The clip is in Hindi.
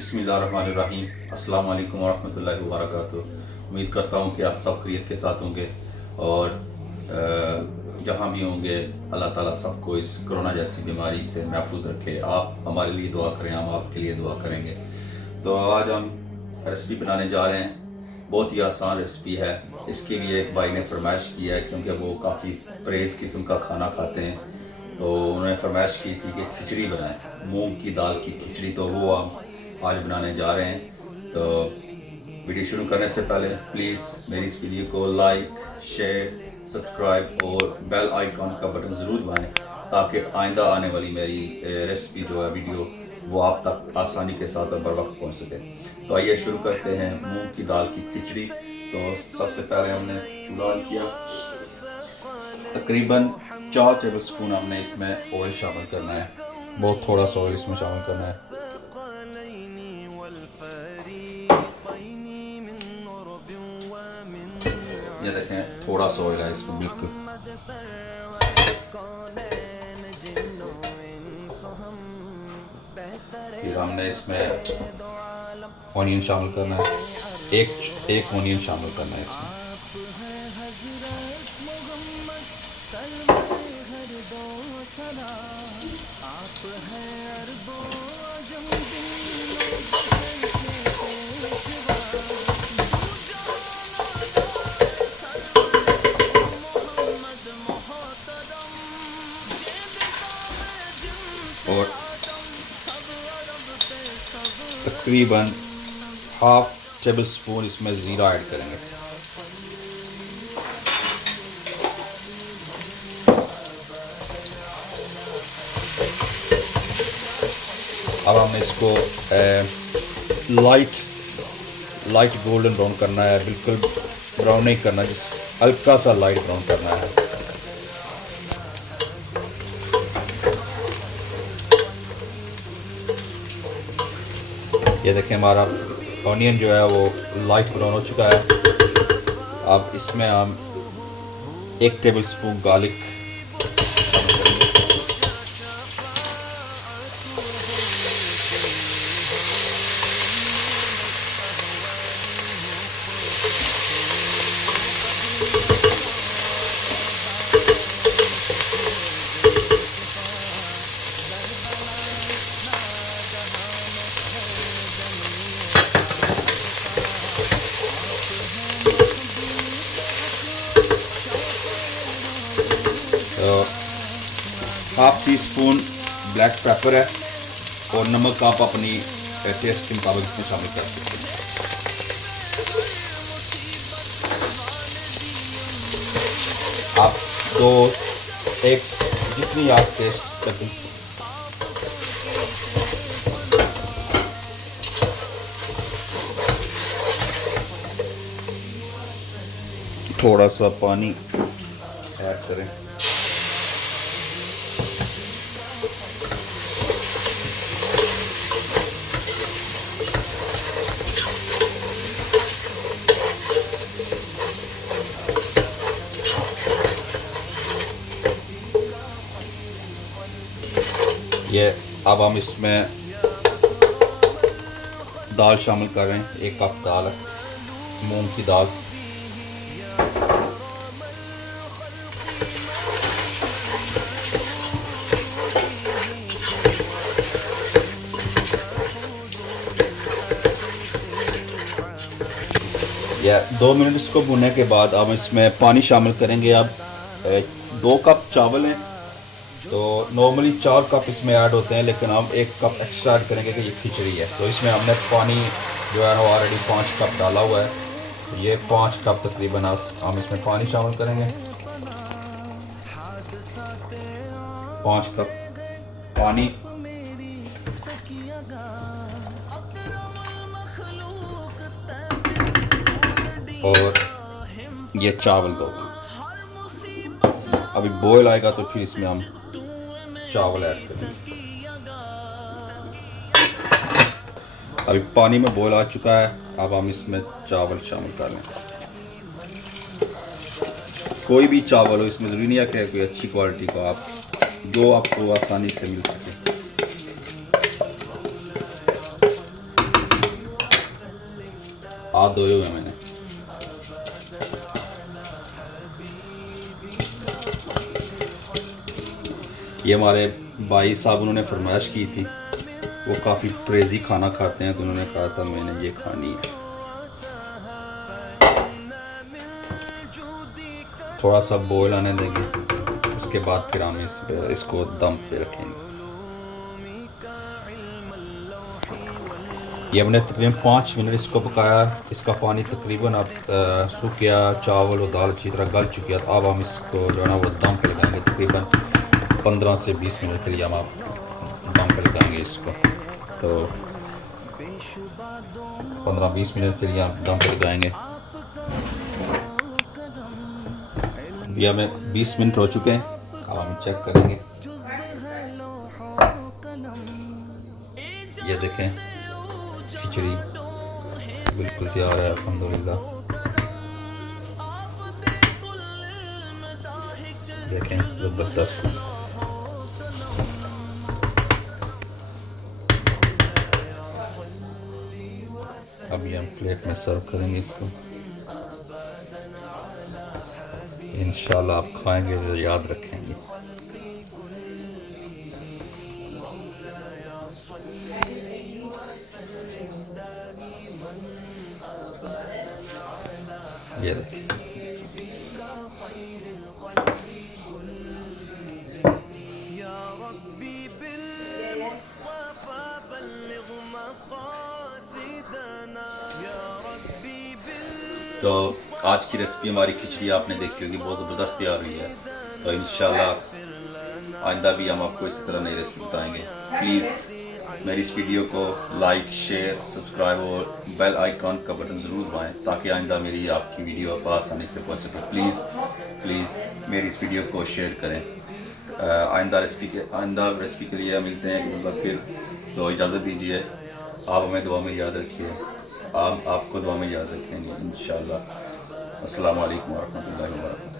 बिस्मिल्लाहिर्रहमानिर्रहीम। अस्सलाम वालेकुम वरहमतुल्लाहि वबरकातुहू। उम्मीद करता हूँ कि आप सब खैरियत के साथ होंगे और जहाँ भी होंगे अल्लाह ताला सबको इस कोरोना जैसी बीमारी से महफूज रखे। आप हमारे लिए दुआ करें, हम आपके लिए दुआ करेंगे। तो आज हम रेसिपी बनाने जा रहे हैं। बहुत ही आसान रेसिपी है। इसके लिए एक भाई ने फरमाइश की है, क्योंकि वो काफ़ी परहेज़ किस्म का खाना खाते हैं, तो उन्होंने फरमाइश की थी कि खिचड़ी बनाएं, मूंग की दाल की खिचड़ी। तो वो हम आज बनाने जा रहे हैं। तो वीडियो शुरू करने से पहले प्लीज़ मेरी इस वीडियो को लाइक, शेयर, सब्सक्राइब और बेल आइकॉन का बटन ज़रूर दबाएं, ताकि आइंदा आने वाली मेरी रेसिपी जो है वीडियो वो आप तक आसानी के साथ और बर वक्त पहुँच सके। तो आइए शुरू करते हैं मूंग की दाल की खिचड़ी। तो सबसे पहले हमने चूल्हा ऑन किया। तकरीबन 4 टेबल स्पून हमने इसमें ऑयल शामिल करना है। बहुत थोड़ा सा ऑयल इसमें शामिल करना है। ये देखें, थोड़ा सा ऑयल है इसमें बिल्कुल। फिर हमने इसमें ऑनियन शामिल करना है। एक ऑनियन शामिल करना है इसमें। और तकरीबन हाफ टेबल स्पून इसमें ज़ीरा ऐड करेंगे। अब हमने इसको लाइट गोल्डन ब्राउन करना है। बिल्कुल ब्राउन नहीं करना, जिस हल्का सा लाइट ब्राउन करना है। ये देखें, हमारा ऑनियन जो है वो लाइट ब्राउन हो चुका है। अब इसमें हम 1 table spoon garlic half tea spoon black pepper है, और नमक आप अपनी टेस्ट के मुताबिक इसमें शामिल कर सकते हैं। आप 2 एग्स जितनी आप टेस्ट करें। थोड़ा सा पानी ऐड करें। ये अब हम इसमें दाल शामिल कर रहे हैं। 1 कप दाल है, मूंग की दाल। या 2 मिनट इसको भुनने के बाद अब इसमें पानी शामिल करेंगे। अब 2 कप चावल हैं, तो नॉर्मली 4 कप इसमें ऐड होते हैं, लेकिन हम 1 कप एक्स्ट्रा ऐड करेंगे कि ये खिचड़ी है। तो इसमें हमने पानी जो है ना ऑलरेडी 5 कप डाला हुआ है। तो ये 5 कप तकरीबन हम इसमें पानी शामिल करेंगे। 5 कप पानी। और ये चावल दो। अभी बॉयल आएगा तो फिर इसमें हम चावल ऐड करेंगे। अभी पानी में बॉयल आ चुका है। अब हम इसमें चावल शामिल कर लें। कोई भी चावल हो, इसमें ज़रूरी नहीं है कि कोई अच्छी क्वालिटी का, आप जो आपको आसानी से मिल सके। हाथ धोए हुए हैं मैंने। ये हमारे भाई साहब उन्होंने फरमाइश की थी, वो काफ़ी क्रेज़ी खाना खाते हैं, तो उन्होंने कहा था मैंने ये खानी है। थोड़ा सा बॉयल आने देंगे, उसके बाद फिर हम इसको दम पे रखेंगे। ये हमने तकरीबन 5 मिनट इसको पकाया। इसका पानी तकरीबन अब सूख गया, चावल और दाल अच्छी तरह गल चुकी है। तो अब हम इसको जो है ना वो दम पे लगाएंगे, तकरीबन 15 से 20 मिनट के लिए हम दम पे लगाएंगे इसको। तो 15-20 मिनट के लिए हम दम पे लगाएंगे। अभी हमें 20 मिनट हो चुके हैं, अब हम चेक करेंगे। ये देखें खिचड़ी बिल्कुल तैयार है अल्हम्दुलिल्लाह। देखें ज़बरदस्त। अभी हम प्लेट में सर्व करेंगे इसको। इंशाल्लाह आप खाएंगे तो याद रखेंगे। ये देखिए तो आज की रेसिपी हमारी खिचड़ी आपने देखी होगी, बहुत ज़बरदस्त तैयार हुई है। तो इंशाल्लाह आइंदा भी हम आपको इसी तरह नई रेसिपी बताएंगे। प्लीज़ मेरी इस वीडियो को लाइक, शेयर, सब्सक्राइब और बेल आइकॉन का बटन ज़रूर दबाएं, ताकि आइंदा मेरी आपकी वीडियो आप आसानी से पहुंच सके। प्लीज़ मेरी इस वीडियो को शेयर करें। आइंदा रेसिपी के लिए मिलते हैं मतलब फिर। तो इजाज़त दीजिए, आप हमें दुआ में याद रखिए, आपको दुआ में याद रखेंगे इंशाअल्लाह। अस्सलाम वालेकुम व रहमतुल्लाहि व बरकातुहू।